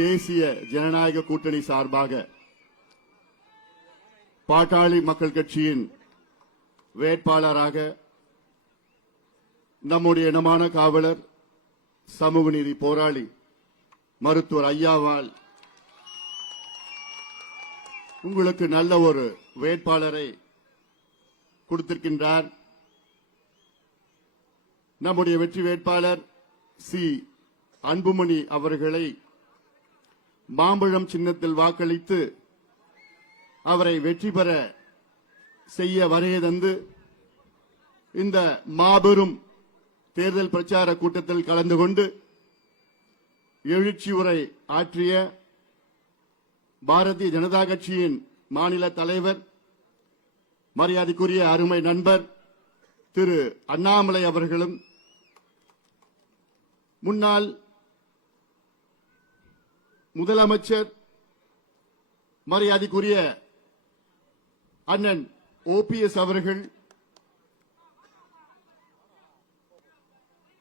தேசிய ஜனநாயக கூட்டணி சார்பாக பாட்டாளி மக்கள் கட்சியின் வேட்பாளராக நம்முடைய இனமான காவலர், சமூக நீதி போராளி மருத்துவர் ஐயாவால் உங்களுக்கு நல்ல ஒரு வேட்பாளரை கொடுத்திருக்கின்றார். நம்முடைய வெற்றி வேட்பாளர் சி அன்புமணி அவர்களை மாம்பழம் சின்னத்தில் வாக்களித்து அவரை வெற்றி பெற செய்ய வருகை தந்து இந்த மாபெரும் தேர்தல் பிரச்சார கூட்டத்தில் கலந்து கொண்டு எழுச்சி உரை ஆற்றிய பாரதிய ஜனதா கட்சியின் மாநில தலைவர், மரியாதைக்குரிய அருமை நண்பர் திரு அண்ணாமலை அவர்களும், முன்னாள் முதலமைச்சர் மரியாதைக்குரிய அண்ணன் OPS அவர்கள்,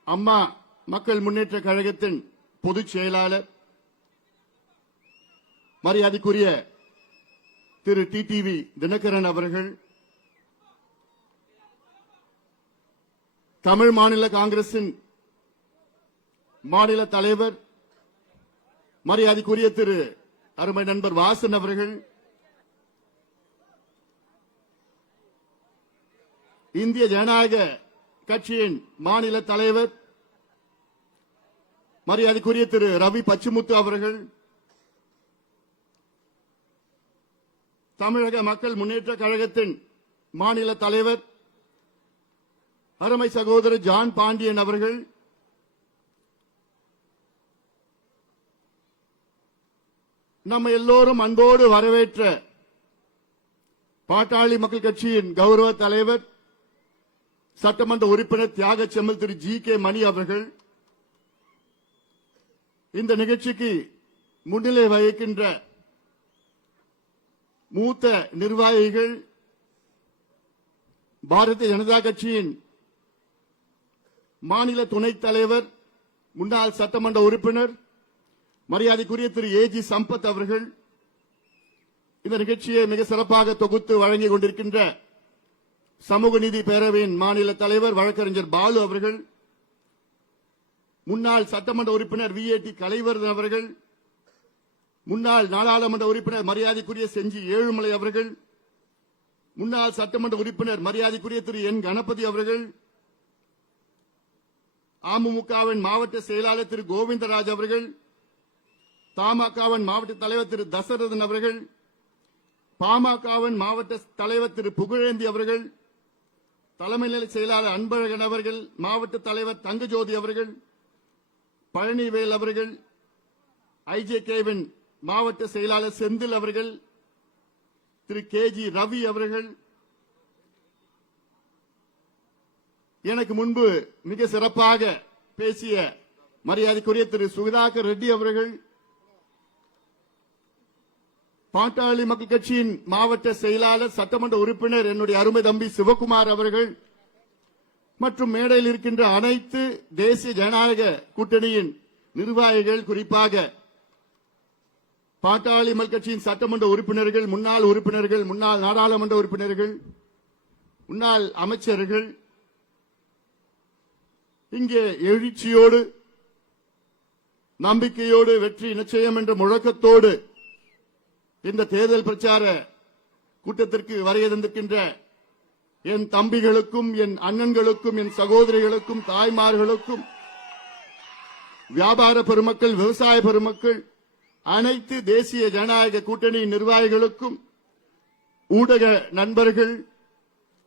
அம்மா மக்கள் முன்னேற்ற கழகத்தின் பொதுச் செயலாளர் மரியாதைக்குரிய திரு TTV தினகரன் அவர்கள், தமிழ் மாநில காங்கிரசின் மாநில தலைவர் மரியாதைக்குரிய திரு அருமை நண்பர் வாசன் அவர்கள், இந்திய ஜனநாயக கட்சியின் மாநில தலைவர் மரியாதைக்குரிய திரு ரவி பச்சுமுத்து அவர்கள், தமிழக மக்கள் முன்னேற்ற கழகத்தின் மாநில தலைவர் அருமை சகோதரர் ஜான் பாண்டியன் அவர்கள், நம்ம எல்லோரும் அன்போடு வரவேற்ற பாட்டாளி மக்கள் கட்சியின் கௌரவ தலைவர் சட்டமன்ற உறுப்பினர் தியாக செம்மல் திரு GK மணி அவர்கள், இந்த நிகழ்ச்சிக்கு முன்னிலை வகிக்கின்ற மூத்த நிர்வாகிகள், பாரதிய ஜனதா கட்சியின் மாநில துணைத் தலைவர், முன்னாள் சட்டமன்ற உறுப்பினர் மரியாதைக்குரிய திரு AG சம்பத் அவர்கள், இந்த நிகழ்ச்சியை மிக சிறப்பாக தொகுத்து வழங்கிக் கொண்டிருக்கின்ற சமூக நீதி பேரவையின் மாநில தலைவர் வழக்கறிஞர் பாலு அவர்கள், முன்னாள் சட்டமன்ற உறுப்பினர் VAT கலைவர்தன் அவர்கள், முன்னாள் நாடாளுமன்ற உறுப்பினர் மரியாதைக்குரிய செஞ்சி ஏழுமலை அவர்கள், முன்னாள் சட்டமன்ற உறுப்பினர் மரியாதைக்குரிய திரு N கணபதி அவர்கள், அமமுகவின் மாவட்ட செயலாளர் திரு கோவிந்தராஜ் அவர்கள், தமாகவின் மாவட்ட தலைவர் திரு தசரதன் அவர்கள், பாமகவின் மாவட்ட தலைவர் திரு புகழேந்தி அவர்கள், தலைமை நிலை செயலாளர் அன்பழகன் அவர்கள், மாவட்ட தலைவர் தங்கஜோதி அவர்கள், பழனிவேல் அவர்கள், IJKவின் மாவட்ட செயலாளர் செந்தில் அவர்கள், திரு KG ரவி அவர்கள், எனக்கு முன்பு மிக சிறப்பாக பேசிய மரியாதைக்குரிய திரு சுதாகர் ரெட்டி அவர்கள், பாட்டாளி மக்கள் கட்சியின் மாவட்ட செயலாளர் சட்டமன்ற உறுப்பினர் என்னுடைய அருமை தம்பி சிவகுமார் அவர்கள் மற்றும் மேடையில் இருக்கின்ற அனைத்து தேசிய ஜனநாயக கூட்டணியின் நிர்வாகிகள், குறிப்பாக பாட்டாளி மக்கள் கட்சியின் சட்டமன்ற உறுப்பினர்கள், முன்னாள் உறுப்பினர்கள், முன்னாள் நாடாளுமன்ற உறுப்பினர்கள், முன்னாள் அமைச்சர்கள், இங்கே எழுச்சியோடு நம்பிக்கையோடு வெற்றி நிச்சயம் என்ற முழக்கத்தோடு இந்த தேர்தல் பிரச்சார கூட்டத்திற்கு வருகை தந்திருக்கின்ற என் தம்பிகளுக்கும், என் அண்ணன்களுக்கும், என் சகோதரிகளுக்கும், தாய்மார்களுக்கும், வியாபார பெருமக்கள், விவசாய பெருமக்கள், அனைத்து தேசிய ஜனநாயக கூட்டணி நிர்வாகிகளுக்கும், ஊடக நண்பர்கள்,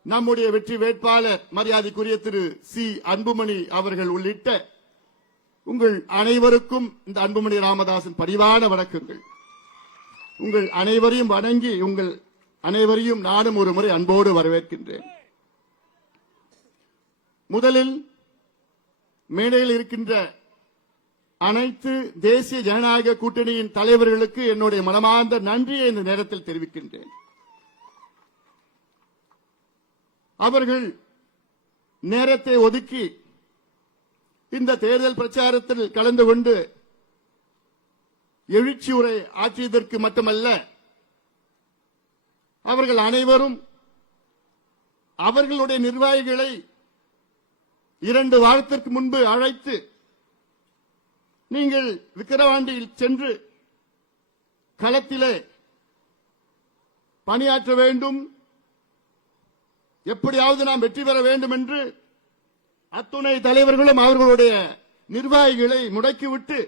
நம்முடைய வெற்றி வேட்பாளர் மரியாதைக்குரிய திரு சி அன்புமணி அவர்கள் உள்ளிட்ட உங்கள் அனைவருக்கும் இந்த அன்புமணி ராமதாசன் பணிவான வணக்கங்கள். உங்கள் அனைவரையும் வணங்கி உங்கள் அனைவரையும் நானும் ஒரு முறை அன்போடு வரவேற்கின்றேன். முதலில் மேடையில் இருக்கின்ற அனைத்து தேசிய ஜனநாயக கூட்டணியின் தலைவர்களுக்கு என்னுடைய மனமார்ந்த நன்றியை இந்த நேரத்தில் தெரிவிக்கின்றேன். அவர்கள் நேரத்தை ஒதுக்கி இந்த தேர்தல் பிரச்சாரத்தில் கலந்து கொண்டு எழுச்சி உரை ஆற்றியதற்கு மட்டுமல்ல, அவர்கள் அனைவரும் அவர்களுடைய நிர்வாகிகளை 2 வாரத்திற்கு முன்பு அழைத்து, நீங்கள் விக்கிரவாண்டியில் சென்று களத்திலே பணியாற்ற வேண்டும், எப்படியாவது நாம் வெற்றி பெற வேண்டும் என்று அத்துணை தலைவர்களும் அவர்களுடைய நிர்வாகிகளை முடக்கிவிட்டு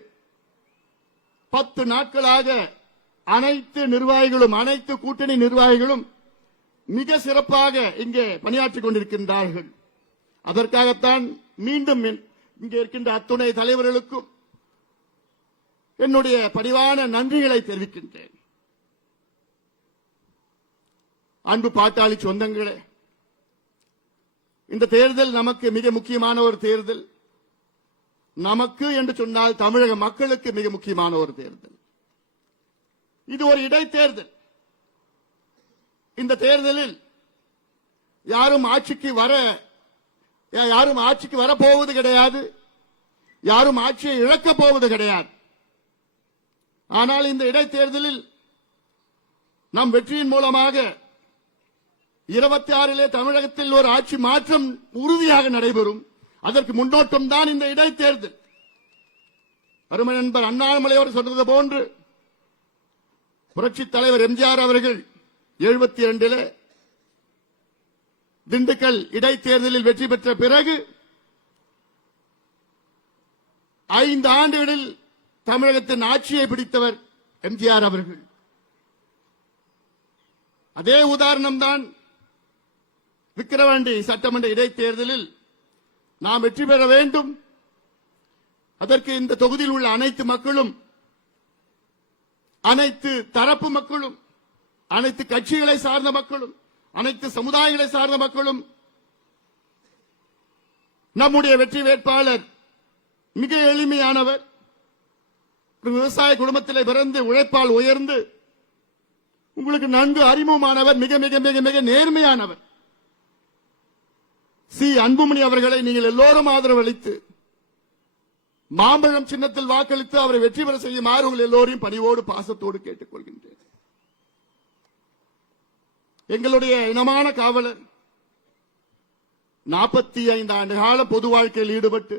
10 நாட்களாக அனைத்து நிர்வாகிகளும், அனைத்து கூட்டணி நிர்வாகிகளும் மிக சிறப்பாக இங்கே பணியாற்றிக் கொண்டிருக்கின்றார்கள். அதற்காகத்தான் மீண்டும் இங்கே இருக்கின்ற அத்துணை தலைவர்களுக்கும் என்னுடைய பணிவான நன்றிகளை தெரிவிக்கின்றேன். அன்பு பாட்டாளி சொந்தங்களே, இந்த தேர்தல் நமக்கு மிக முக்கியமான ஒரு தேர்தல். நமக்கு என்று சொன்னால் தமிழக மக்களுக்கு மிக முக்கியமான ஒரு தேர்தல். இது ஒரு இடைத்தேர்தல். இந்த தேர்தலில் யாரும் ஆட்சிக்கு வரப்போவது கிடையாது, யாரும் ஆட்சியை இழக்கப் போவது கிடையாது. ஆனால் இந்த இடைத்தேர்தலில் நம் வெற்றியின் மூலமாக 26 தமிழகத்தில் ஒரு ஆட்சி மாற்றம் உறுதியாக நடைபெறும். அதற்கு முன்னோட்டம் தான் இந்த இடைத்தேர்தல். அருமை நண்பர் அண்ணாமலை அவர் சொன்னது போன்று புரட்சித் தலைவர் எம்ஜிஆர் அவர்கள் 72 திண்டுக்கல் இடைத்தேர்தலில் வெற்றி பெற்ற பிறகு 5 ஆண்டுகளில் தமிழகத்தின் ஆட்சியை பிடித்தவர் எம்ஜிஆர் அவர்கள். அதே உதாரணம்தான் விக்கிரவாண்டி சட்டமன்ற இடைத்தேர்தலில் நாம் வெற்றி பெற வேண்டும். அதற்கு இந்த தொகுதியில் உள்ள அனைத்து மக்களும், அனைத்து தரப்பு மக்களும், அனைத்து கட்சிகளை சார்ந்த மக்களும், அனைத்து சமுதாயங்களை சார்ந்த மக்களும் நம்முடைய வெற்றி வேட்பாளர் மிக எளிமையானவர், விவசாய குடும்பத்திலே பிறந்து உழைப்பால் உயர்ந்து உங்களுக்கு நன்கு அறிமுகமானவர், மிக மிக மிக மிக நேர்மையானவர் சி. அன்புமணி அவர்களை நீங்கள் எல்லோரும் ஆதரவு அளித்து மாம்பழம் சின்னத்தில் வாக்களித்து அவரை வெற்றி பெற செய்யுமாறு உங்கள் எல்லோரையும் பணிவோடு பாசத்தோடு கேட்டுக் கொள்கின்றேன். எங்களுடைய இனமான காவலர் 45 ஆண்டு கால பொது வாழ்க்கையில் ஈடுபட்டு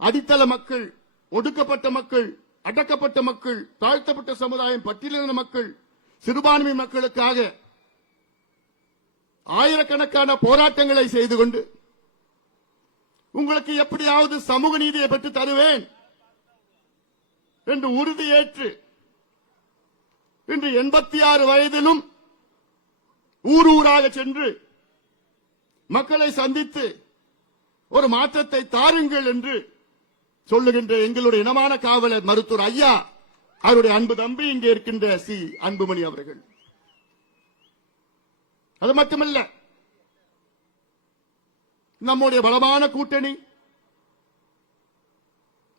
அடித்தள மக்கள், ஒடுக்கப்பட்ட மக்கள், அடக்கப்பட்ட மக்கள், தாழ்த்தப்பட்ட சமுதாயம், பட்டியலின மக்கள், சிறுபான்மை மக்களுக்காக ஆயிரக்கணக்கான போராட்டங்களை செய்து கொண்டு உங்களுக்கு எப்படியாவது சமூக நீதியை பெற்று தருவேன் என்று உறுதியேற்று இன்று 86 வயதிலும் ஊர் ஊராக சென்று மக்களை சந்தித்து ஒரு மாற்றத்தை தாருங்கள் என்று சொல்லுகின்ற எங்களுடைய இனமான காவலர் மருத்துவர் ஐயா அவருடைய அன்பு தம்பி இங்கே இருக்கின்ற சி. அன்புமணி அவர்கள். அது மட்டுமல்ல, நம்முடைய பலமான கூட்டணி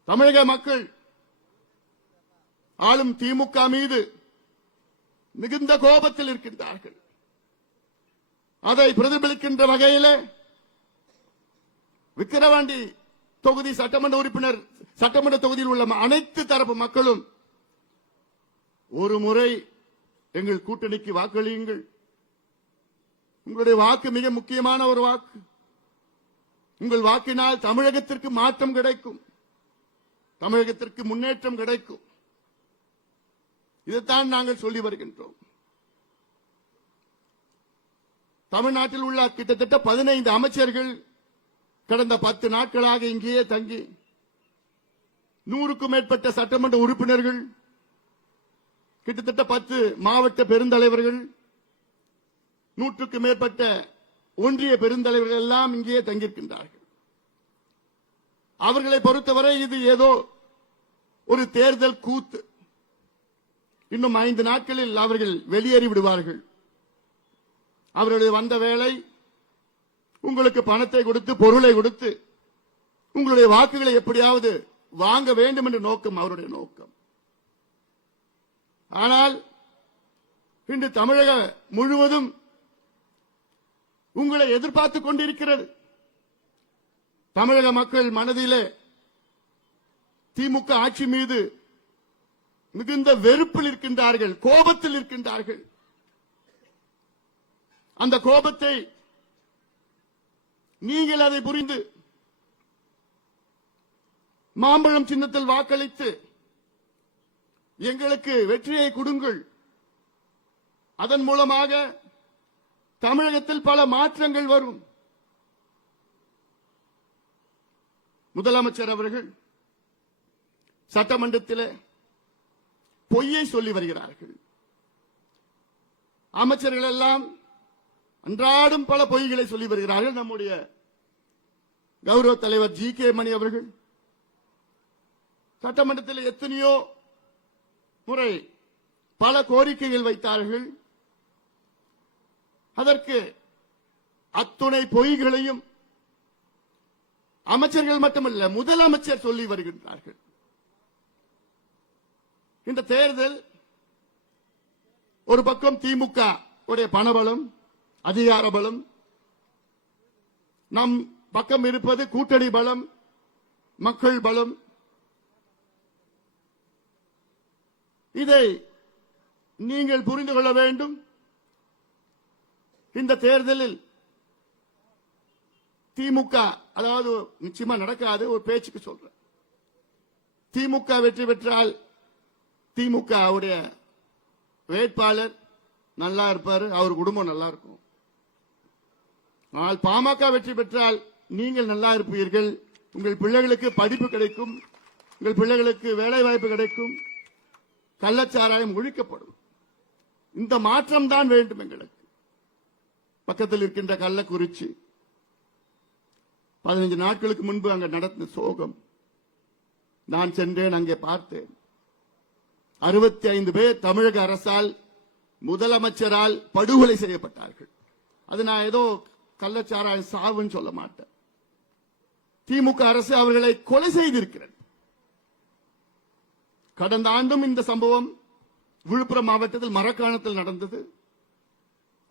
தமிழக மக்கள் ஆளும் திமுக மீது மிகுந்த கோபத்தில் இருக்கின்றார்கள். அதை பிரதிபலிக்கின்ற வகையில் விக்கிரவாண்டி தொகுதி சட்டமன்ற தொகுதியில் உள்ள அனைத்து தரப்பு மக்களும் ஒரு முறை எங்கள் கூட்டணிக்கு வாக்களியுங்கள். உங்களுடைய வாக்கு மிக முக்கியமான ஒரு வாக்கு. உங்கள் வாக்கினால் தமிழகத்திற்கு மாற்றம் கிடைக்கும், தமிழகத்திற்கு முன்னேற்றம் கிடைக்கும். இதைத்தான் நாங்கள் சொல்லி வருகின்றோம். தமிழ்நாட்டில் உள்ள கிட்டத்தட்ட 15 அமைச்சர்கள் கடந்த 10 நாட்களாக இங்கேயே தங்கி 100க்கும் மேற்பட்ட சட்டமன்ற உறுப்பினர்கள், கிட்டத்தட்ட 10 மாவட்ட பெருந்தலைவர்கள், 100க்கும் மேற்பட்ட ஒன்றிய பெருந்தலைவர்கள் எல்லாம் இங்கே தங்கியிருக்கின்றார்கள். அவர்களை பொறுத்தவரை இது ஏதோ ஒரு தேர்தல் கூத்து. இன்னும் 5 நாட்களில் அவர்கள் வெளியேறி விடுவார்கள். அவர்களுடைய வந்த வேலை உங்களுக்கு பணத்தை கொடுத்து, பொருளை கொடுத்து உங்களுடைய வாக்குகளை எப்படியாவது வாங்க வேண்டும் என்ற நோக்கம் அவருடைய நோக்கம். ஆனால் இன்று தமிழக முழுவதும் உங்களை எதிர்பார்த்துக் கொண்டிருக்கிறது. தமிழக மக்கள் மனதிலே திமுக ஆட்சி மீது மிகுந்த வெறுப்பில் இருக்கின்றார்கள், கோபத்தில் இருக்கின்றார்கள். அந்த கோபத்தை நீங்கள் அதை புரிந்து மாம்பழம் சின்னத்தில் வாக்களித்து எங்களுக்கு வெற்றியை கொடுங்கள். அதன் மூலமாக தமிழகத்தில் பல மாற்றங்கள் வரும். முதலமைச்சர் அவர்கள் சட்டமன்றத்தில் பொய்யை சொல்லி வருகிறார்கள். அமைச்சர்கள் எல்லாம் அன்றாடம் பல பொய்களை சொல்லி வருகிறார்கள். நம்முடைய கௌரவ தலைவர் ஜி.கே. மணி அவர்கள் சட்டமன்றத்தில் எத்தனையோ முறை பல கோரிக்கைகள் வைத்தார்கள். அதற்கு அத்துணை பொய்களையும் அமைச்சர்கள் மட்டுமல்ல, முதலமைச்சர் சொல்லி வருகின்றார்கள். இந்த தேர்தல் ஒரு பக்கம் திமுக உடைய பணபலம், அதிகார பலம், நம் பக்கம் இருப்பது கூட்டணி பலம், மக்கள் பலம். இதை நீங்கள் புரிந்து கொள்ள வேண்டும். இந்த தேர்தலில் திமுக, அதாவது நிச்சயமா நடக்காது, ஒரு பேச்சுக்கு சொல்றேன், திமுக வெற்றி பெற்றால் திமுக அவருடைய வேட்பாளர் நல்லா இருப்பாரு, அவர் குடும்பம் நல்லா இருக்கும். ஆனால் பாமக வெற்றி பெற்றால் நீங்கள் நல்லா இருப்பீர்கள், உங்கள் பிள்ளைகளுக்கு படிப்பு கிடைக்கும், உங்கள் பிள்ளைகளுக்கு வேலை வாய்ப்பு கிடைக்கும், கள்ளச்சாராயம் ஒழிக்கப்படும். இந்த மாற்றம் தான் வேண்டும் எங்களுக்கு. பக்கத்தில் இருக்கின்ற கள்ளக்குறிச்சி 15 நாட்களுக்கு முன்பு அங்க நடந்த சோகம் நான் சென்றேன், அங்கே பார்த்தேன். 65 பேர் தமிழக அரசால், முதலமைச்சரால் படுகொலை செய்யப்பட்டார்கள். அது நான் ஏதோ கள்ளச்சாராய சாவுன்னு சொல்ல மாட்டேன். திமுக அரசு அவர்களை கொலை செய்திருக்கிறது. கடந்த ஆண்டும் இந்த சம்பவம் விழுப்புரம் மாவட்டத்தில் மரக்காணத்தில் நடந்தது.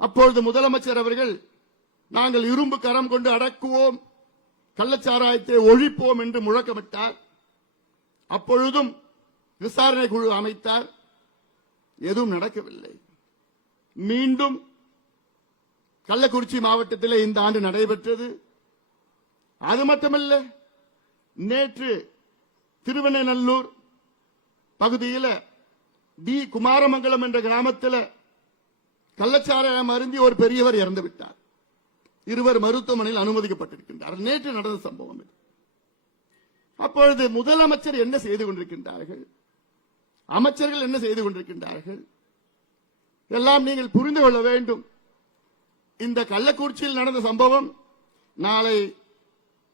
அப்பொழுது முதலமைச்சர் அவர்கள் நாங்கள் இரும்பு கரம் கொண்டு அடக்குவோம், கள்ளச்சாராயத்தை ஒழிப்போம் என்று முழக்கமிட்டார். அப்பொழுதும் விசாரணை குழு அமைத்தார். எதுவும் நடக்கவில்லை. மீண்டும் கள்ளக்குறிச்சி மாவட்டத்தில் இந்த ஆண்டு நடைபெற்றது. அது மட்டுமல்ல, நேற்று திருவெண்ணநல்லூர் பகுதியில் டி குமாரமங்கலம் என்ற கிராமத்தில் கள்ளச்சாராயம் அருந்தி ஒரு பெரியவர் இறந்து விட்டார். 2 மருத்துவமனையில் அனுமதிக்கப்பட்டிருக்கின்றார். நேற்று நடந்த சம்பவம் இது. அப்பொழுது முதலமைச்சர் என்ன செய்து கொண்டிருக்கின்றார்கள், அமைச்சர்கள் என்ன செய்து கொண்டிருக்கின்றார்கள், எல்லாம் நீங்கள் புரிந்து கொள்ள வேண்டும். இந்த கள்ளக்குறிச்சியில் நடந்த சம்பவம் நாளை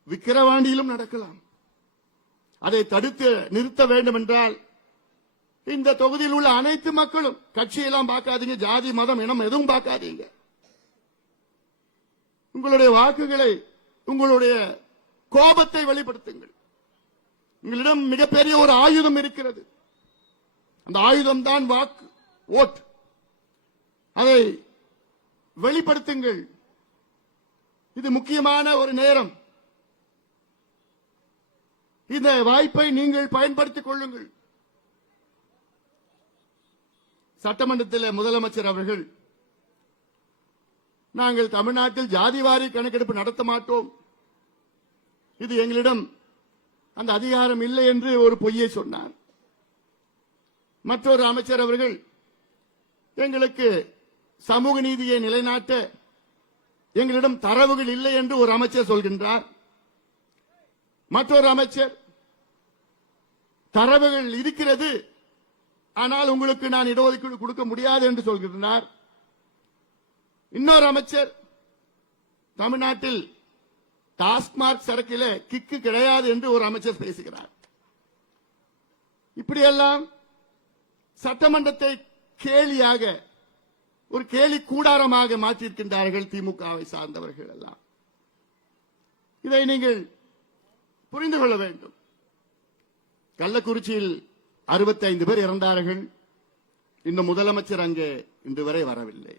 விக்கிரவாண்டியிலும் நடக்கலாம். அதை தடுத்து நிறுத்த வேண்டும் என்றால் இந்த தொகுதியில் உள்ள அனைத்து மக்களும், கட்சியெல்லாம் பார்க்காதீங்க, ஜாதி மதம் இனம் எதுவும் பார்க்காதீங்க, உங்களுடைய வாக்குகளை, உங்களுடைய கோபத்தை வெளிப்படுத்துங்கள். உங்களிடம் மிகப்பெரிய ஒரு ஆயுதம் இருக்கிறது. அந்த ஆயுதம் தான் வாக்கு, ஓட். அதை வெளிப்படுத்துங்கள். இது முக்கியமான ஒரு நேரம். இந்த வாய்ப்பை நீங்கள் பயன்படுத்திக் கொள்ளுங்கள். சட்டமன்றத்தில் முதலமைச்சர் அவர்கள் நாங்கள் தமிழ்நாட்டில் ஜாதிவாரி கணக்கெடுப்பு நடத்த மாட்டோம், இது எங்களிடம் அந்த அதிகாரம் இல்லை என்று ஒரு பொய்யை சொன்னார். மற்றொரு அமைச்சர் அவர்கள் எங்களுக்கு சமூக நீதியை நிலைநாட்ட எங்களிடம் தரவுகள் இல்லை என்று ஒரு அமைச்சர் சொல்கின்றார். மற்றொரு அமைச்சர் தரவுகள் இருக்கிறது, ஆனால் உங்களுக்கு நான் இடஒதுக்கீடு கொடுக்க முடியாது என்று சொல்கின்றார். இன்னொரு அமைச்சர் தமிழ்நாட்டில் டாஸ்மார்க் சரக்கிலே கிக்கு கிடையாது என்று ஒரு அமைச்சர் பேசுகிறார். இப்படியெல்லாம் சட்டமன்றத்தை கேலியாக, ஒரு கேலி கூடாரமாக மாற்றியிருக்கின்றார்கள் திமுகவை சார்ந்தவர்கள் எல்லாம். இதை நீங்கள் புரிந்து கொள்ள வேண்டும். கள்ளக்குறிச்சியில் 65 பேர் இறந்தார்கள். இந்த முதலமைச்சர் அங்கே இன்று வரை வரவில்லை.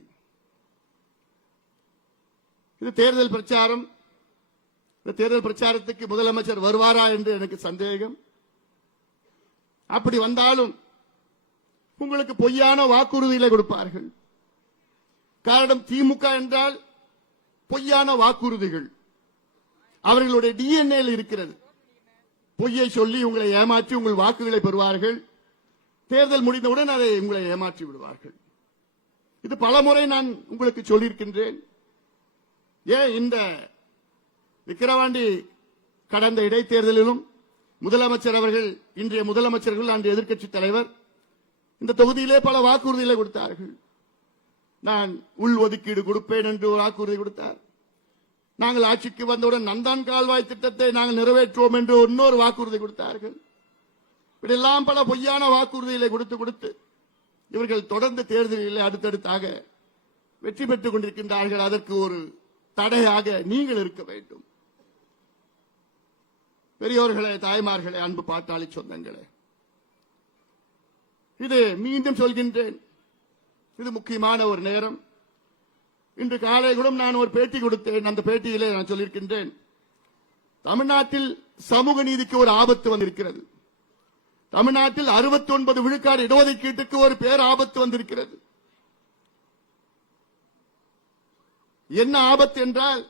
இது தேர்தல் பிரச்சாரம். இந்த தேர்தல் பிரச்சாரத்துக்கு முதலமைச்சர் வருவாரா என்று எனக்கு சந்தேகம். அப்படி வந்தாலும் உங்களுக்கு பொய்யான வாக்குறுதிகளை கொடுப்பார்கள். காரணம் திமுக என்றால் பொய்யான வாக்குறுதிகள் அவர்களுடைய டிஎன்ஏ இருக்கிறது. பொய்யை சொல்லி உங்களை ஏமாற்றி உங்கள் வாக்குகளை பெறுவார்கள். தேர்தல் முடிந்தவுடன் அதை உங்களை ஏமாற்றி விடுவார்கள். இது பலமுறை நான் உங்களுக்கு சொல்லியிருக்கின்றேன். ஏன் இந்த விக்கிரவாண்டி கடந்த இடைத்தேர்தலிலும் முதலமைச்சர் அவர்கள், இன்றைய முதலமைச்சர்கள், அன்றைய எதிர்க்கட்சி தலைவர் இந்த தொகுதியிலே பல வாக்குறுதிகளை கொடுத்தார்கள். நான் உள் ஒதுக்கீடு கொடுப்பேன் என்று வாக்குறுதி கொடுத்தார். நாங்கள் ஆட்சிக்கு வந்தவுடன் நந்தான் கால்வாய் திட்டத்தை நாங்கள் நிறைவேற்றுவோம் என்று இன்னொரு வாக்குறுதி கொடுத்தார்கள். இப்படியெல்லாம் பல பொய்யான வாக்குறுதிகளை கொடுத்து இவர்கள் தொடர்ந்து தேர்தலில் அடுத்தடுத்தாக வெற்றி பெற்றுக் கொண்டிருக்கின்றார்கள். அதற்கு ஒரு தடையாக நீங்கள் இருக்க வேண்டும். பெரியோர்களே, தாய்மார்களே, அன்பு பாட்டாளி சொந்தங்களே, இது மீண்டும் சொல்கின்றேன், இது முக்கியமான ஒரு நேரம். இன்று காலை கூட நான் ஒரு பேட்டி கொடுத்தேன். அந்த பேட்டியிலே நான் சொல்லியிருக்கின்றேன், தமிழ்நாட்டில் சமூக நீதிக்கு ஒரு ஆபத்து வந்திருக்கிறது. தமிழ்நாட்டில் 69 விழுக்காடு இடஒதுக்கீட்டுக்கு ஒரு பேர் ஆபத்து வந்திருக்கிறது. என்ன ஆபத்து என்றால்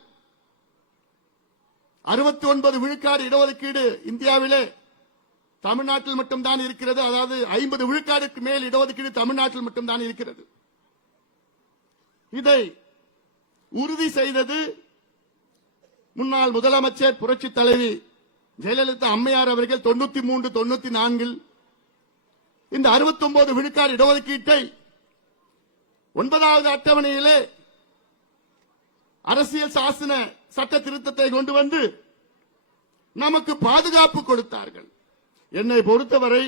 69 விழுக்காடு இடஒதுக்கீடு இந்தியாவிலே தமிழ்நாட்டில் மட்டும்தான் இருக்கிறது. அதாவது 50 விழுக்காடுக்கு மேல் இடஒதுக்கீடு தமிழ்நாட்டில் மட்டும்தான் இருக்கிறது. இதை உறுதி செய்தது முன்னாள் முதலமைச்சர் புரட்சி தலைவி ஜெயலலிதா அம்மையார் அவர்கள் 93, 94 இந்த 69 விழுக்காடு இடஒதுக்கீட்டை 9வது அட்டவணையிலே அரசியல் சாசன சட்ட திருத்தத்தை கொண்டு வந்து நமக்கு பாதுகாப்பு கொடுத்தார்கள். என்னை பொறுத்தவரை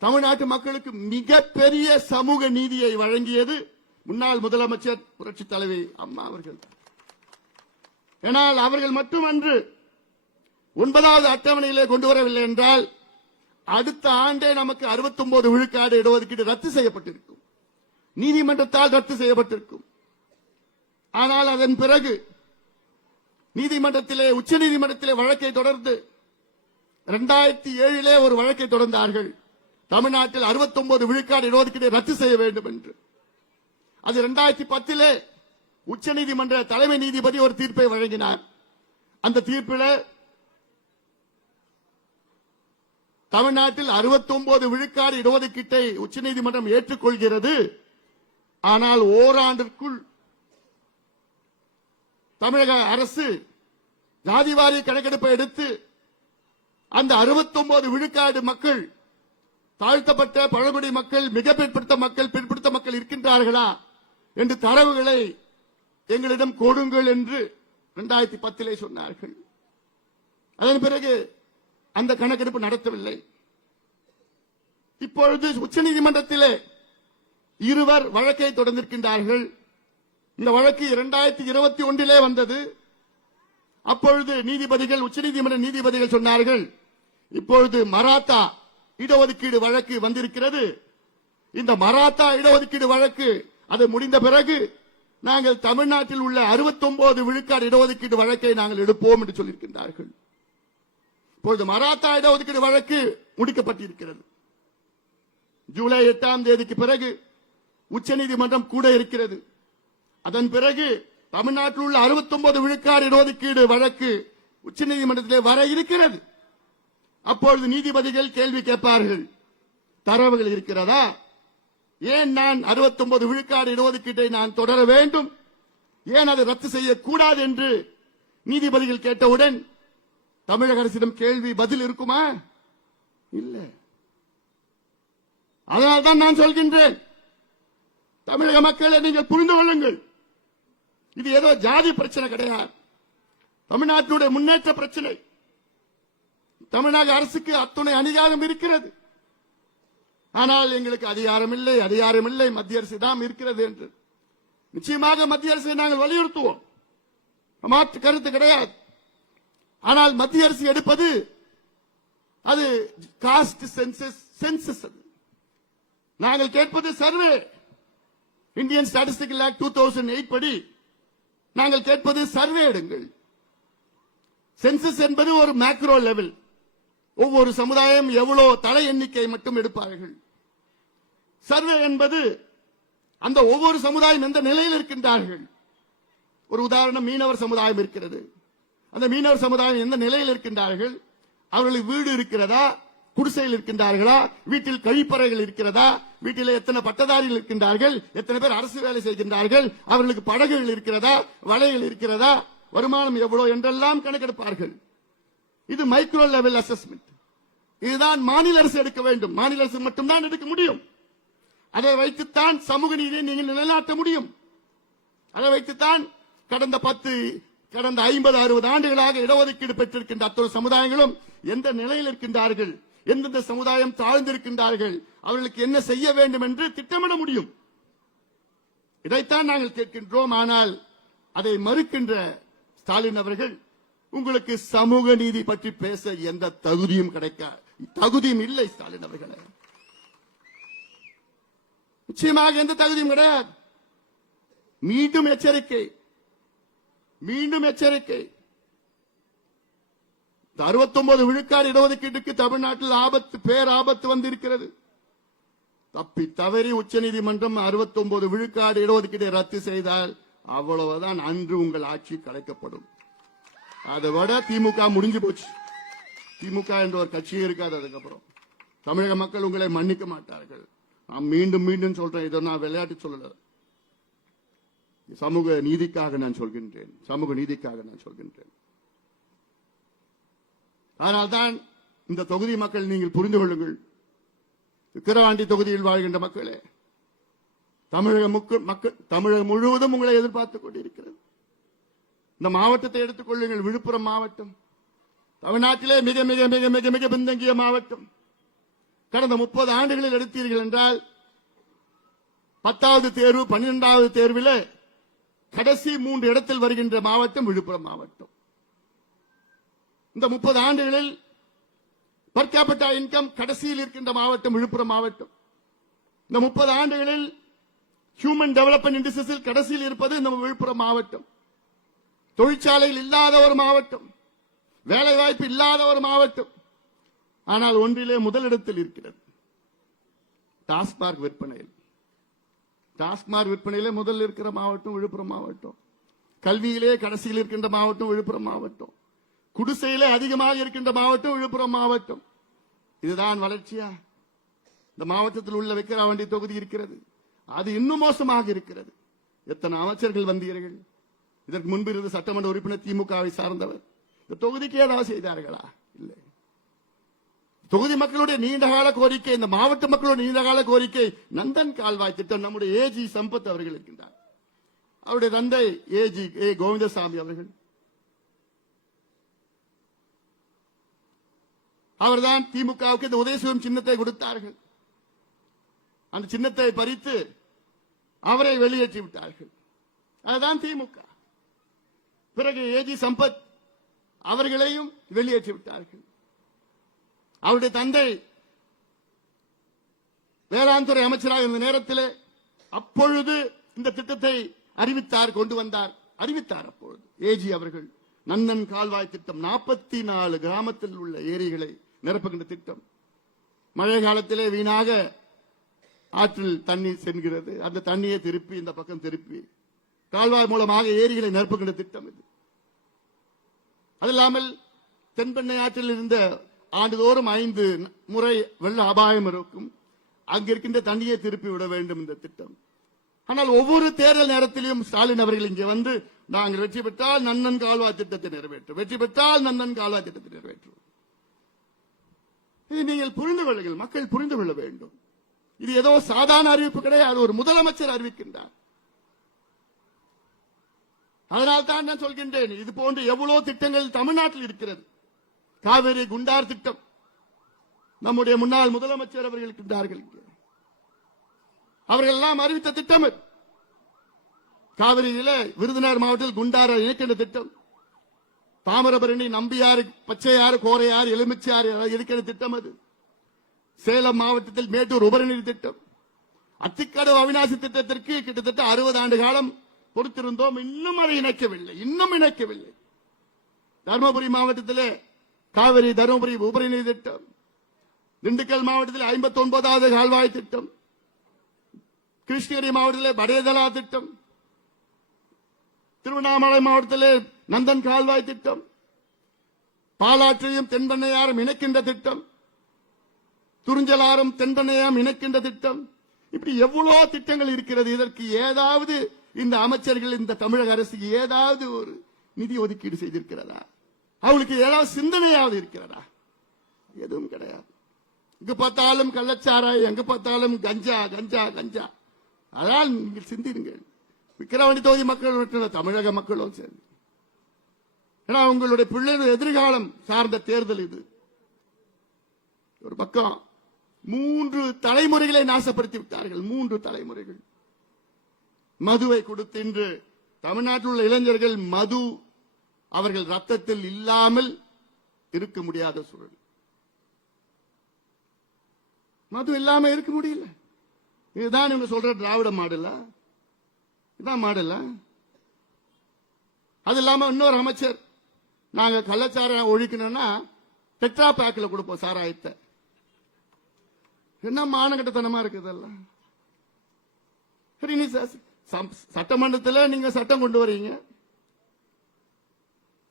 தமிழ்நாட்டு மக்களுக்கு மிகப்பெரிய சமூக நீதியை வழங்கியது முன்னாள் முதலமைச்சர் புரட்சி தலைவி அம்மா அவர்கள். ஆனால் அவர்கள் மட்டுமன்று, 9வது அட்டவணையிலே கொண்டு வரவில்லை என்றால் அடுத்த ஆண்டே நமக்கு 69 விழுக்காடு இடஒதுக்கீடு ரத்து செய்யப்பட்டிருக்கும், நீதிமன்றத்தால் ரத்து செய்யப்பட்டிருக்கும். ஆனால் அதன் பிறகு நீதிமன்றத்திலே, உச்ச நீதிமன்றத்திலே வழக்கை தொடர்ந்து 2007 ஒரு வழக்கை தொடர்ந்தார்கள். தமிழ்நாட்டில் 69 விழுக்காடு இடஒதுக்கீடு ரத்து செய்ய வேண்டும் என்று. அது 2010 உச்ச நீதிமன்ற தலைமை நீதிபதி ஒரு தீர்ப்பை வழங்கினார். அந்த தீர்ப்பில் தமிழ்நாட்டில் 69 விழுக்காடு இடஒதுக்கீட்டை உச்சநீதிமன்றம் ஏற்றுக்கொள்கிறது. ஆனால் ஓராண்டிற்குள் தமிழக அரசு ஜாதிவாரி கணக்கெடுப்பை எடுத்து அந்த 69 விழுக்காடு மக்கள், தாழ்த்தப்பட்ட பழங்குடி மக்கள், மிக பிற்படுத்த மக்கள், பிற்படுத்த மக்கள் இருக்கின்றார்களா என்று தரவுகளை எங்களிடம் கொடுங்கள் என்று 2010 சொன்னார்கள். அதன் பிறகு அந்த கணக்கெடுப்பு நடத்தவில்லை. இப்பொழுது உச்சநீதிமன்றத்திலே இருவர் வழக்கை தொடர்ந்திருக்கின்றார்கள். இந்த வழக்கு 2021 வந்தது. அப்பொழுது நீதிபதிகள், உச்சநீதிமன்ற நீதிபதிகள் சொன்னார்கள், இப்பொழுது மராத்தா இடஒதுக்கீடு வழக்கு வந்திருக்கிறது. இந்த மராத்தா இடஒதுக்கீடு வழக்கு அது முடிந்த பிறகு நாங்கள் தமிழ்நாட்டில் உள்ள 69 விழுக்காடு இடஒதுக்கீடு வழக்கை நாங்கள் எடுப்போம் என்று சொல்லியிருக்கின்றார்கள். இப்பொழுது மராத்தா இடஒதுக்கீடு வழக்கு முடிக்கப்பட்டிருக்கிறது. ஜூலை 8ஆம் தேதிக்கு பிறகு உச்சநீதிமன்றம் கூட இருக்கிறது. அதன் பிறகு தமிழ்நாட்டில் உள்ள 69 விழுக்காடு இடஒதுக்கீடு வழக்கு உச்சநீதிமன்றத்திலே வர இருக்கிறது. அப்பொழுது நீதிபதிகள் கேள்வி கேட்பார்கள், தரவுகள் இருக்கிறதா? ஏன் நான் 69 விழுக்காடு இடஒதுக்கீட்டை நான் தொடர வேண்டும், ஏன் அதை ரத்து செய்யக்கூடாது என்று நீதிபதிகள் கேட்டவுடன் தமிழக அரசிடம் கேள்வி பதில் இருக்குமா? இல்லை. அதனால்தான் நான் சொல்கின்றேன், தமிழக மக்களை நீங்கள் புரிந்து கொள்ளுங்கள். இது ஏதோ ஜாதி பிரச்சனை கிடையாது, தமிழ்நாட்டினுடைய முன்னேற்ற பிரச்சனை. தமிழக அரசுக்கு அத்துணை அதிகாரம் இருக்கிறது. ஆனால் எங்களுக்கு அதிகாரம் இல்லை, மத்திய அரசு தான் இருக்கிறது என்று நிச்சயமாக மத்திய அரசை நாங்கள் வலியுறுத்துவோம், மாற்று கருத்து கிடையாது. ஆனால் மத்திய அரசு எடுப்பது அது காஸ்ட் சென்சஸ். நாங்கள் கேட்பது சர்வே. இந்தியன் ஸ்டாட்டிஸ்டிக்கல் ஆக்ட் 2008 படி நாங்கள் கேட்பது சர்வே எடுங்கள். சென்சஸ் என்பது ஒரு மேக்ரோ லெவல். ஒவ்வொரு சமுதாயம் எவ்வளவு தலை எண்ணிக்கை மட்டும் எடுப்பார்கள். சர்வே என்பது அந்த ஒவ்வொரு சமுதாயம் எந்த நிலையில் இருக்கின்றார்கள். ஒரு உதாரணம், மீனவர் சமுதாயம் இருக்கிறது. அந்த மீனவர் சமுதாயம் எந்த நிலையில் இருக்கின்றார்கள், அவர்களுக்கு வீடு இருக்கிறதா, குடிசையில் இருக்கின்றார்களா, வீட்டில் கழிப்பறைகள் இருக்கிறதா, வீட்டில் எத்தனை பட்டதாரிகள் இருக்கின்றார்கள், எத்தனை பேர் அரசு வேலை செய்கின்றார்கள், அவர்களுக்கு படகுகள் இருக்கிறதா, வலைகள் இருக்கிறதா, வருமானம் எவ்வளவு என்றெல்லாம் கணக்கெடுப்பார்கள். இது மைக்ரோ லெவல் அசஸ்மெண்ட். இதுதான் மாநில அரசு எடுக்க வேண்டும். மாநில அரசு மட்டும்தான் எடுக்க முடியும். அதை வைத்துத்தான் சமூக நீதியை நீங்கள் நிலைநாட்ட முடியும். அதை வைத்துத்தான் கடந்த 50-60 ஆண்டுகளாக இடஒதுக்கீடு பெற்றிருக்கின்ற அத்தனை சமுதாயங்களும் எந்த நிலையில் இருக்கின்றார்கள், எந்தெந்த சமுதாயம் தாழ்ந்திருக்கின்றார்கள், அவர்களுக்கு என்ன செய்ய வேண்டும் என்று திட்டமிட முடியும். இதைத்தான் நாங்கள் கேட்கின்றோம். ஆனால் அதை மறுக்கின்ற ஸ்டாலின் அவர்கள், உங்களுக்கு சமூக நீதி பற்றி பேச எந்த தகுதியும் தகுதியும் இல்லை ஸ்டாலின் அவர்களே. நிச்சயமாக எந்த தகுதியும் கிடையாது. மீண்டும் எச்சரிக்கை, மீண்டும் எச்சரிக்கை. 69 விழுக்காடு இடஒதுக்கீட்டுக்கு தமிழ்நாட்டில் பேராபத்து வந்திருக்கிறது. தப்பி தவறி உச்சநீதிமன்றம் 69 விழுக்காடு இடஒதுக்கீட்டை ரத்து செய்தால் அவ்வளவுதான், அன்று உங்கள் ஆட்சி கலைக்கப்படும். அதை விட திமுக முடிஞ்சு போச்சு. திமுக என்ற ஒரு கட்சியே இருக்காது. அதுக்கப்புறம் தமிழக மக்கள் உங்களை மன்னிக்க மாட்டார்கள். நான் மீண்டும் மீண்டும் சொல்றேன், இதை நான் விளையாட்டு சொல்லல, சமூக நீதிக்காக நான் சொல்கின்றேன். சமூக நீதிக்காக நான் சொல்கின்றேன். அதனால்தான் இந்த தொகுதி மக்கள் நீங்கள் புரிந்து கொள்ளுங்கள். விக்கிரவாண்டி தொகுதியில் வாழ்கின்ற மக்களே, தமிழகம் முழுவதும் உங்களை எதிர்பார்த்துக் கொண்டிருக்கிறது. இந்த மாவட்டத்தை எடுத்துக் கொள்ளுங்கள். விழுப்புரம் மாவட்டம் தமிழ்நாட்டிலே மிக மிக மிக மிக மிக பின்தங்கிய மாவட்டம். கடந்த 30 ஆண்டுகளில் எடுத்தீர்கள் என்றால் 10வது தேர்வு 12வது தேர்வில் கடைசி 3 இடத்தில் வருகின்ற மாவட்டம் விழுப்புரம் மாவட்டம். இந்த 30 ஆண்டுகளில் பர் கேபிட்டா இன்கம் கடைசியில் இருக்கின்ற மாவட்டம் விழுப்புரம் மாவட்டம். இந்த 30 ஆண்டுகளில் ஹியூமன் டெவலப்மெண்ட் இண்டஸ்ட்ரீஸில் கடைசியில் இருப்பது இந்த விழுப்புரம் மாவட்டம். தொழிற்சாலையில் இல்லாத ஒரு மாவட்டம், வேலை வாய்ப்பு இல்லாத ஒரு மாவட்டம். ஆனால் ஒன்றிலே முதலிடத்தில் இருக்கிறது. டாஸ்மார்க் விற்பனையிலே முதலில் இருக்கிற மாவட்டம் விழுப்புரம் மாவட்டம். கல்வியிலே கடைசியில் இருக்கின்ற மாவட்டம் விழுப்புரம் மாவட்டம். குடிசையிலே அதிகமாக இருக்கின்ற மாவட்டம் விழுப்புரம் மாவட்டம். இதுதான் வளர்ச்சியா? இந்த மாவட்டத்தில் உள்ள விக்கிரவாண்டி தொகுதி இருக்கிறது, அது இன்னும் மோசமாக இருக்கிறது. எத்தனை அமைச்சர்கள் வந்தீர்கள்? இதற்கு முன்பு இருந்த சட்டமன்ற உறுப்பினர் திமுகவை சார்ந்தவர். இந்த தொகுதிக்கு ஏதாவது செய்தார்களா? இல்லை. தொகுதி மக்களுடைய நீண்டகால கோரிக்கை, இந்த மாவட்ட மக்களுடைய நீண்டகால கோரிக்கை நந்தன் கால்வாய் திட்டம். நம்முடைய ஏஜி சம்பத் அவர்கள் இருக்கின்றார். அவருடைய தந்தை ஏஜி கோவிந்தசாமி அவர்கள், அவர்தான் திமுகவுக்கு இந்த உதயசிவம் சின்னத்தை கொடுத்தார்கள். அந்த சின்னத்தை பறித்து அவரை வெளியேற்றி விட்டார்கள். அதுதான் திமுக. பிறகு ஏஜி சம்பத் அவர்களையும் வெளியேற்றி விட்டார்கள். அவருடைய தந்தை வேளாண் துறை அமைச்சராக இருந்த நேரத்தில் அப்பொழுது இந்த திட்டத்தை அறிவித்தார். அப்பொழுது ஏஜி அவர்கள் நந்தன் கால்வாய் திட்டம், 44 கிராமத்தில் உள்ள ஏரிகளை நிரப்புகின்ற திட்டம். மழை காலத்திலே வீணாக ஆற்றில் தண்ணீர் செல்கிறது. அந்த தண்ணியை திருப்பி இந்த பக்கம் திருப்பி கால்வாய் மூலமாக ஏரிகளை நிரப்புகின்ற திட்டம் இது. அது இல்லாமல் தென்பெண்ணை ஆற்றில் இருந்த ஆண்டுதோறும் 5 முறை வெள்ள அபாயம் இருக்கும். அங்கிருக்கின்ற தண்ணியை திருப்பி விட வேண்டும் இந்த திட்டம். ஆனால் ஒவ்வொரு தேர்தல் நேரத்திலும் ஸ்டாலின் அவர்கள் இங்கே வந்து, நாங்கள் வெற்றி பெற்றால் நந்தன் கால்வாய் திட்டத்தை நிறைவேற்றும், வெற்றி பெற்றால் நந்தன் கால்வாய் திட்டத்தை நிறைவேற்றும். இது நீங்கள் புரிந்து கொள்ளுங்கள், மக்கள் புரிந்து கொள்ள வேண்டும். இது ஏதோ சாதாரண அறிவிப்பு கிடையாது, ஒரு முதலமைச்சர் அறிவிக்கின்றார். அதனால் தான் நான் சொல்கின்றேன், இது போன்ற எவ்வளவு திட்டங்கள் தமிழ்நாட்டில் இருக்கிறது. காவிரி குண்டார் திட்டம், நம்முடைய முன்னாள் முதலமைச்சர் அவர்கள் இருக்கின்றார்கள். அவர்கள் எல்லாம் அறிவித்த திட்டம். காவிரியில விருதுநகர் மாவட்டத்தில் குண்டாரை இணைக்கின்ற திட்டம், தாமிரபரணி, நம்பியாறு, பச்சையாறு, கோரையாறு, எலுமிச்சாறு இருக்கிற திட்டம் அது. சேலம் மாவட்டத்தில் மேட்டூர் உபரிநீர் திட்டம், அத்திக்கடவு அவிநாசி திட்டத்திற்கு கிட்டத்தட்ட 60 ஆண்டு காலம் பொறுத்திருந்தோம். இன்னும் அதை இணைக்கவில்லை. தருமபுரி மாவட்டத்திலே காவிரி தருமபுரி உபரி நீர் திட்டம், திண்டுக்கல் மாவட்டத்தில் 59வது கால்வாய் திட்டம், கிருஷ்ணகிரி மாவட்டத்திலே படேதலா திட்டம், திருவண்ணாமலை மாவட்டத்திலே நந்தன் கால்வாய் திட்டம், பாலாற்றையும் தென்பண்ணையாரும் இணைக்கின்ற திட்டம், துறிஞ்சலாரும் தென்பண்ணையாரும் இணைக்கின்ற திட்டம், இப்படி எவ்வளவு திட்டங்கள் இருக்கிறது. இதற்கு ஏதாவது இந்த அமைச்சர்கள், இந்த தமிழக அரசுக்கு ஏதாவது ஒரு நிதி ஒதுக்கீடு செய்திருக்கிறதா? அவளுக்கு ஏதாவது சிந்தனையாவது இருக்கிறதா? எதுவும் கிடையாது. எங்க பார்த்தாலும் கள்ளச்சாராய், எங்க பார்த்தாலும் கஞ்சா கஞ்சா கஞ்சா. அதான் நீங்கள் சிந்திருங்கள். விக்கிரவாண்டி தொகுதி மக்கள் மட்டும் தமிழக மக்களும் சேர்ந்து. ஏன்னா உங்களுடைய பிள்ளைகள் எதிர்காலம் சார்ந்த தேர்தல் இது. ஒரு பக்கம் 3 தலைமுறைகளை நாசப்படுத்தி விட்டார்கள். 3 தலைமுறைகள் மதுவை கொடுத்து இன்று தமிழ்நாட்டில் உள்ள இளைஞர்கள் மது அவர்கள் ரத்தத்தில் இல்லாமல் இருக்க முடியாத சூழல். மது இல்லாம இருக்க முடியல. இதுதான் இவங்க சொல்ற திராவிட மாடலா? இதான் மாடலா? அது இல்லாம இன்னொரு அமைச்சர், நாங்க கள்ளச்சாராயம் ஒழிக்கணும்னா டெட்ரா பேக்ல கொடுப்போம் சாராயத்தை. என்ன மானகட்டத்தனமா இருக்குதெல்லாம். சரி, நீ சட்டமன்றத்தில் நீங்க சட்டம் கொண்டு வரீங்க,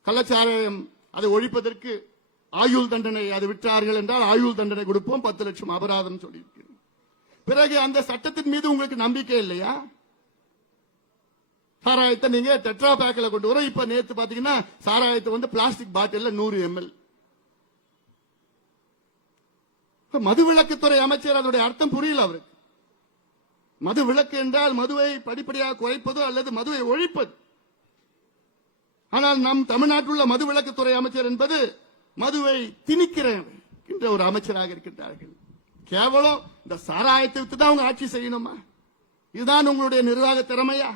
கள்ளச்சாராயம் அதை ஒழிப்பதற்கு ஆயுள் தண்டனை, அது விற்றார்கள் என்றால் ஆயுள் தண்டனை கொடுப்போம், 10 லட்சம் அபராதம் சொல்லியிருக்கிறேன். பிறகு அந்த சட்டத்தின் மீது உங்களுக்கு நம்பிக்கை இல்லையா? சாராயத்தை நீங்க டெட்ரா பேக்ல கொண்டு வரோம். இப்ப நேத்து பாத்தீங்கன்னா சாராயத்தை பிளாஸ்டிக் பாட்டில் 100 ml. மதுவிலக்குத்துறை அமைச்சர் அதனுடைய அர்த்தம் புரியல அவருக்கு. மது விலக்கு என்றால் மதுவை படிப்படியாக குறைப்பது அல்லது மதுவை ஒழிப்பது. ஆனால் நம் தமிழ்நாட்டில் உள்ள மதுவிலக்குத்துறை அமைச்சர் என்பது மதுவை திணிக்கிறேன் என்ற ஒரு அமைச்சராக இருக்கின்றார்கள். கேவலம் இந்த சாராயத்தை விட்டு தான் அவங்க ஆட்சி செய்யணுமா? இதுதான் உங்களுடைய நிர்வாக திறமையா?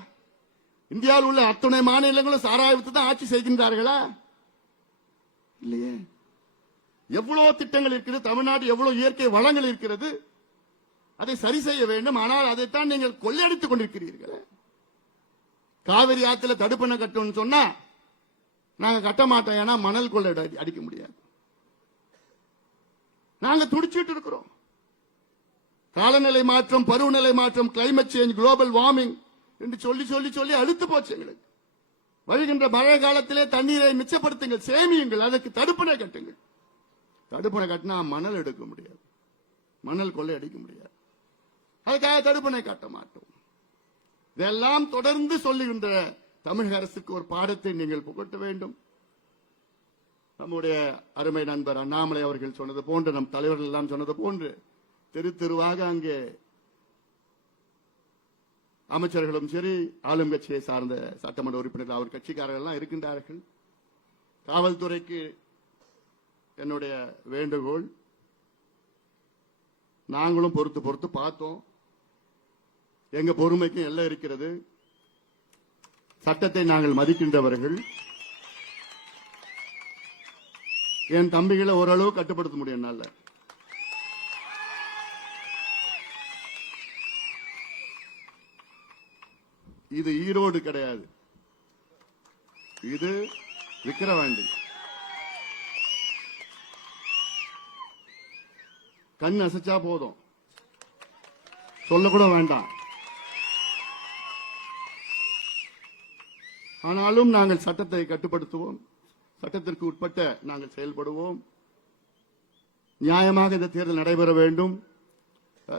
இந்தியாவில் உள்ள அத்துணை மாநிலங்களும் சாராயத்தை தான் ஆட்சி செய்கின்றார்களா? இல்லையே. எவ்வளவு திட்டங்கள் இருக்கிறது, தமிழ்நாடு எவ்வளவு இயற்கை வளங்கள் இருக்கிறது, அதை சரி செய்ய வேண்டும். ஆனால் அதைத்தான் நீங்கள் கொள்ளையடித்துக் கொண்டிருக்கிறீர்கள். காவிரி ஆற்றில் தடுப்பணை கட்டணும்னு சொன்னா நாங்க கட்ட மாட்டோம், ஏன்னா மணல் கொள்ளை அடிக்க முடியாது. நாங்க துடிச்சிட்டு இருக்கிறோம். காலநிலை மாற்றம், பருவநிலை மாற்றம், கிளைமேட் சேஞ்ச், குளோபல் வார்மிங் என்று சொல்லி சொல்லி சொல்லி அழுத்து போச்சு எங்களுக்கு. வருகின்ற மழை காலத்திலே தண்ணீரை மிச்சப்படுத்துங்கள், சேமியுங்கள், அதற்கு தடுப்பணை கட்டுங்கள். தடுப்பணை கட்டினா மணல் எடுக்க முடியாது, மணல் கொள்ளை அடிக்க முடியாது. அதுக்காக தடுப்பணை கட்ட மாட்டோம். இதெல்லாம் தொடர்ந்து சொல்லுகின்ற தமிழக அரசுக்கு ஒரு பாடத்தை நீங்கள் புகட்ட வேண்டும். நம்முடைய அருமை நண்பர் அண்ணாமலை அவர்கள் சொன்னது போன்று, நம் தலைவர்கள் எல்லாம் சொன்னது போன்று, தெரு தெருவாக அங்கே அமைச்சர்களும் சரி, ஆளும் கட்சியை சார்ந்த சட்டமன்ற உறுப்பினர்கள், அவர் கட்சிக்காரர்கள் எல்லாம் இருக்கின்றார்கள். காவல்துறைக்கு என்னுடைய வேண்டுகோள், நாங்களும் பொறுத்து பொறுத்து பார்த்தோம். எங்க பொறுமைக்கும் எல்லாம் இருக்கிறது. சட்டத்தை நாங்கள் மதிக்கின்றவர்கள். என் தம்பிகளை ஓரளவு கட்டுப்படுத்த முடியும் என்னால. இது ஈரோடு கிடையாது, இது விக்கிரவாண்டி. கண் அசைச்சா போதும், சொல்லக்கூட வேண்டாம். ஆனாலும் நாங்கள் சட்டத்தை கட்டுப்படுத்துவோம், சட்டத்திற்கு உட்பட்ட நாங்கள் செயல்படுவோம். நியாயமாக இந்த தேர்தல் நடைபெற வேண்டும்.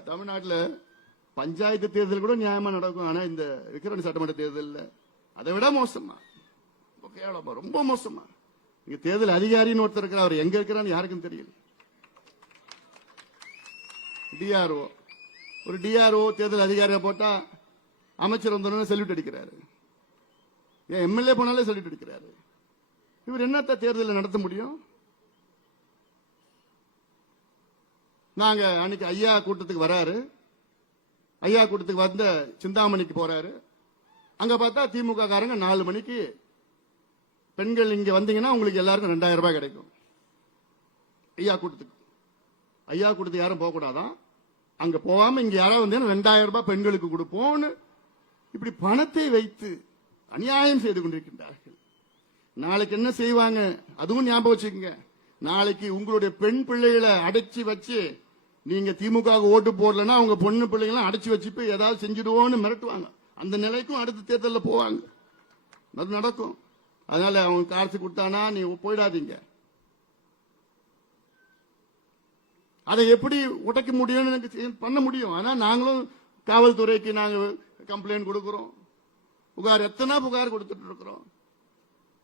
தமிழ்நாட்டில் பஞ்சாயத்து தேர்தல் கூட நியாயமா நடக்கும். ஆனா இந்த விக்கிரவாண்டி சட்டமன்ற தேர்தலில் அதை விட மோசமா, ரொம்ப மோசமா. இங்க தேர்தல் அதிகாரின்னு ஒருத்தர் இருக்கிறார், அவர் எங்க இருக்கிறான்னு யாருக்கும் தெரியல. டிஆர்ஓ, ஒரு டிஆர்ஓ தேர்தல் அதிகாரியை போட்டா அமைச்சர் வந்தோன்னு செல்யூட் அடிக்கிறாரு. ஏன் எம்எல்ஏ போனாலே செல்யூட் அடிக்கிறாரு. இவர் என்னத்த தேர்தலில் நடத்த முடியும்? நாங்க அன்னைக்கு ஐயா கூட்டத்துக்கு வராரு, ஐயா கூட்டத்துக்கு வந்த சிந்தாமணிக்கு போறாரு. அங்க பார்த்தா திமுக காரங்க 4 மணிக்கு பெண்கள் இங்க வந்தீங்கன்னா உங்களுக்கு எல்லாருக்கும் 2000 ரூபாய் கிடைக்கும். ஐயா கூட்டத்துக்கு, ஐயா கூட்டத்துக்கு யாரும் போக கூடாதான், அங்க போகாம இங்க யாராவது வந்தீங்கன்னா 2000 ரூபாய் பெண்களுக்கு கொடுப்போம்னு இப்படி பணத்தை வைத்து அநியாயம் செய்து கொண்டிருக்கின்றார்கள். நாளைக்கு என்ன செய்வாங்க அதுவும் ஞாபகம் வச்சுக்கோங்க. நாளைக்கு உங்களுடைய பெண் பிள்ளைகளை அடைச்சி வச்சு நீங்க திமுக ஓட்டு போடலன்னா அவங்க பொண்ணு பிள்ளைகளை அடைச்சி வச்சு போய் ஏதாவது செஞ்சிடுவோன்னு மிரட்டுவாங்க. அந்த நிலைக்கும் அடுத்த தேர்தலில் போவாங்க. அது நடக்கும். அதனால அவங்க காசு கொடுத்தானா நீ போயிடாதீங்க. அதை எப்படி உடைக்க முடியும்னு எனக்கு பண்ண முடியும். ஆனா நாங்களும் காவல்துறைக்கு நாங்க கம்ப்ளைண்ட் கொடுக்கிறோம். எத்தனை புகார் கொடுத்துட்டு இருக்கிறோம்.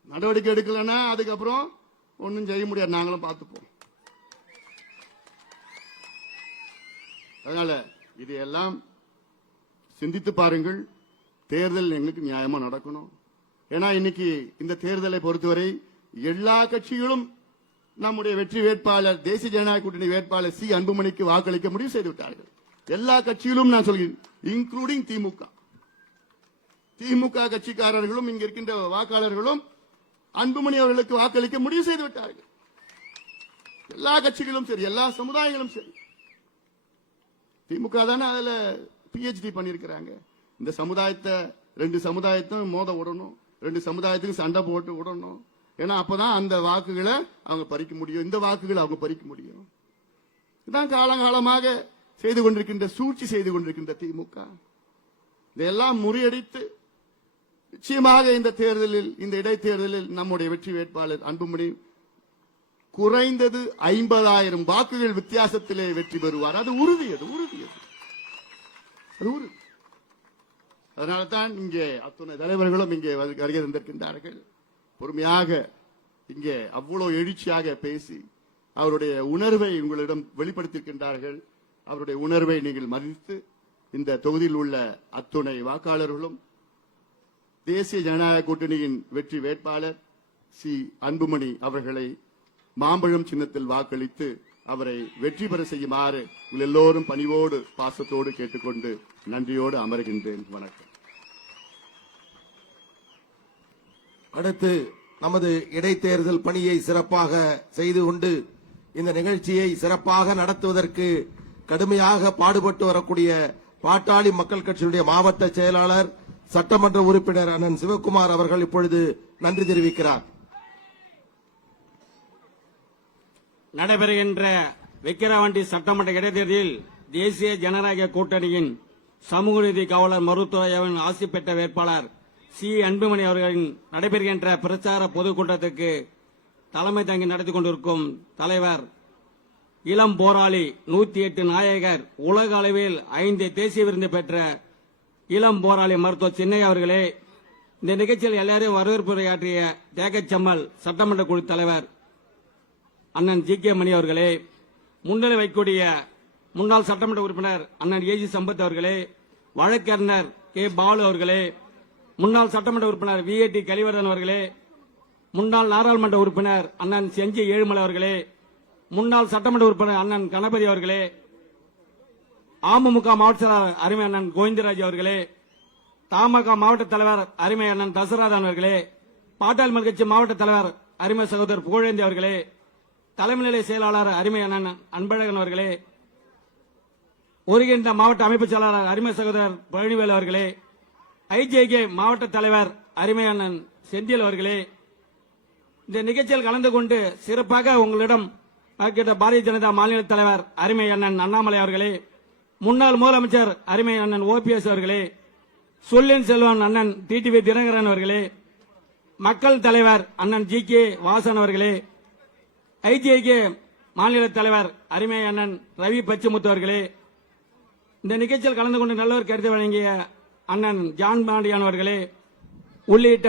நடவடிக்கை எடுக்கலன்னா அதுக்கப்புறம் ஒன்னும் செய்ய முடியாது. நாங்களும் பார்த்துப்போம். அதனால இதையெல்லாம் சிந்தித்து பாருங்கள். தேர்தல் எங்களுக்கு நியாயமா நடக்கணும். ஏன்னா இன்னைக்கு இந்த தேர்தலை பொறுத்தவரை எல்லா கட்சிகளும் நம்முடைய வெற்றி வேட்பாளர் தேசிய ஜனநாயக கூட்டணி வேட்பாளர் சி அன்புமணிக்கு வாக்களிக்க முடிவு செய்து விட்டார்கள். எல்லா கட்சியிலும் நான் சொல்கிறேன், இன்க்ளூடிங் திமுக. திமுக கட்சிக்காரர்களும் இங்க இருக்கின்ற வாக்காளர்களும் அன்புமணி அவர்களுக்கு வாக்களிக்க முடிவு செய்து விட்டார்கள். எல்லா கட்சிகளும் சரி, எல்லா சமுதாயங்களும் சரி. திமுக தானே அதுல PhD பண்ணிருக்கிறாங்க. இந்த சமுதாயத்தை 2 சமுதாயத்தையும் மோத விடணும், 2 சமுதாயத்துக்கு சண்டை போட்டு விடணும். ஏன்னா அப்பதான் அந்த வாக்குகளை அவங்க பறிக்க முடியும், இந்த வாக்குகளை அவங்க பறிக்க முடியும். இதான் காலங்காலமாக செய்து கொண்டிருக்கின்ற சூழ்ச்சி செய்து கொண்டிருக்கின்ற திமுக. இதெல்லாம் முறியடித்து நிச்சயமாக இந்த தேர்தலில், இந்த இடைத்தேர்தலில் நம்முடைய வெற்றி வேட்பாளர் அன்புமணி குறைந்தது 50,000 வாக்குகள் வித்தியாசத்திலே வெற்றி பெறுவார். அது உறுதி. அதனால்தான் இங்கே அத்துணை தலைவர்களும் இங்கே வருகை தந்திருக்கின்றார்கள். பொறுமையாக இங்கே அவ்வளவு எழுச்சியாக பேசி அவருடைய உணர்வை உங்களிடம் வெளிப்படுத்தியிருக்கின்றார்கள். அவருடைய உணர்வை நீங்கள் மதித்து இந்த தொகுதியில் உள்ள அத்துணை வாக்காளர்களும் தேசிய ஜனநாயக கூட்டணியின் வெற்றி வேட்பாளர் சி அன்புமணி அவர்களை மாம்பழம் சின்னத்தில் வாக்களித்து அவரை வெற்றி பெற செய்யுமாறு உங்கள் எல்லோரும் பணிவோடு பாசத்தோடு கேட்டுக்கொண்டு நன்றியோடு அமர்கின்றேன். வணக்கம். அடுத்து நமது இடைத்தேர்தல் பணியை சிறப்பாக செய்து கொண்டு இந்த நிகழ்ச்சியை சிறப்பாக நடத்துவதற்கு கடுமையாக பாடுபட்டு வரக்கூடிய பாட்டாளி மக்கள் கட்சியினுடைய மாவட்ட செயலாளர் சட்டமன்ற உறுப்பினர் அண்ணன் சிவக்குமார் அவர்கள் இப்பொழுது நன்றி தெரிவிக்கிறார். நடைபெறுகின்ற விக்கிரவாண்டி சட்டமன்ற இடைத்தேர்தலில் தேசிய ஜனநாயக கூட்டணியின் சமூக நீதி காவலர் மருத்துவ ஆசி பெற்ற வேட்பாளர் சி அன்புமணி அவர்களின் நடைபெறுகின்ற பிரச்சார பொதுக்கூட்டத்திற்கு தலைமை தாங்கி நடத்தி கொண்டிருக்கும் தலைவர் இளம் போராளி 108 நாயகர் உலக அளவில் 5 தேசிய விருது பெற்ற இளம் போராளி மருத்துவ சின்னையா அவர்களே, இந்த நிகழ்ச்சியில் எல்லாரையும் வரவேற்புரையாற்றிய தேகச்சம்மல் சட்டமன்ற குழு தலைவர் அண்ணன் ஜி கே மணி அவர்களே, முன்னிலை வைக்கக்கூடிய முன்னாள் சட்டமன்ற உறுப்பினர் அண்ணன் ஏஜி சம்பத் அவர்களே, வழக்கறிஞர் கே பாலு அவர்களே, முன்னாள் சட்டமன்ற உறுப்பினர் VAT கலிவர்தன் அவர்களே, முன்னாள் நாடாளுமன்ற உறுப்பினர் அண்ணன் செஞ்சி ஏழுமலை அவர்களே, முன்னாள் சட்டமன்ற உறுப்பினர் அண்ணன் கணபதி அவர்களே, அமமுக மாவட்ட செயலாளர் அருமை அண்ணன் கோவிந்தராஜ் அவர்களே, தமாக மாவட்ட தலைவர் அருமை அண்ணன் தசராதன் அவர்களே, பாட்டாளி மக்கள் கட்சி மாவட்ட தலைவர் அருமை சகோதரர் புகழேந்தி அவர்களே, தலைமை நிலை செயலாளர் அருமை அண்ணன் அன்பழகன் அவர்களே, ஒருங்கிணைந்த மாவட்ட அமைப்பு செயலாளர் அருமை சகோதரர் பழனிவேல் அவர்களே, IJK மாவட்ட தலைவர் அருமை அண்ணன் செந்தில் அவர்களே, இந்த நிகழ்ச்சியில் கலந்து கொண்டு சிறப்பாக உங்களிடம் பாரதிய ஜனதா மாநில தலைவர் அருமை அண்ணன் அண்ணாமலை அவர்களே, முன்னாள் முதலமைச்சர் அருமை அண்ணன் OPS அவர்களே, சொல்லின் செல்வன் அண்ணன் TTV தினகரன் அவர்களே, மக்கள் தலைவர் அண்ணன் GK வாசன் அவர்களே, IJK மாநில தலைவர் அருமை அண்ணன் ரவி பச்சமுத்து அவர்களே, இந்த நிகழ்ச்சியில் கலந்து கொண்டு நல்லவர் கருத்து வழங்கிய அண்ணன் ஜான் பாண்டியான் அவர்களே உள்ளிட்ட